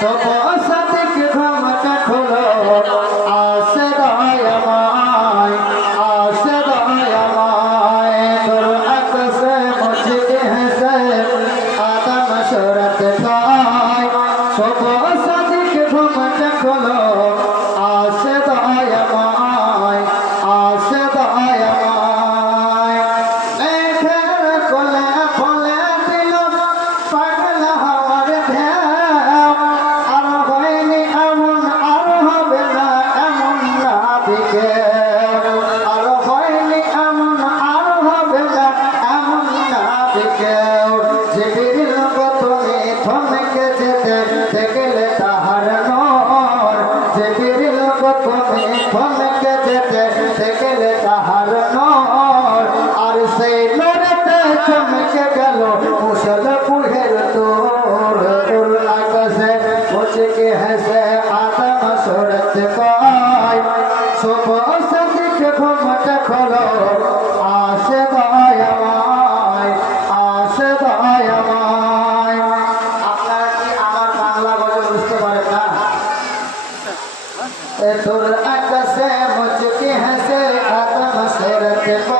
সব যেতে দেখলে তাহার নর। তাহার নর। আর সেই লড়তে চমকে গেল মুসল পুহের তোর। এ তোর আকাশে মুঝকে হেসে আদম সরত পায়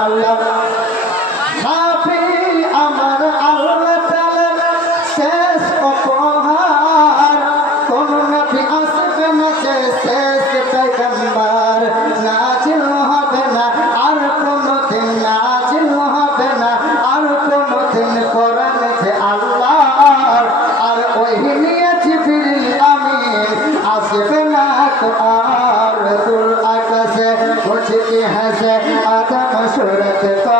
নিয়েছি ফিরি আমি। আসবে না তো আর দূর আকাশে মুছি কি হাসে, আদম সুরত তো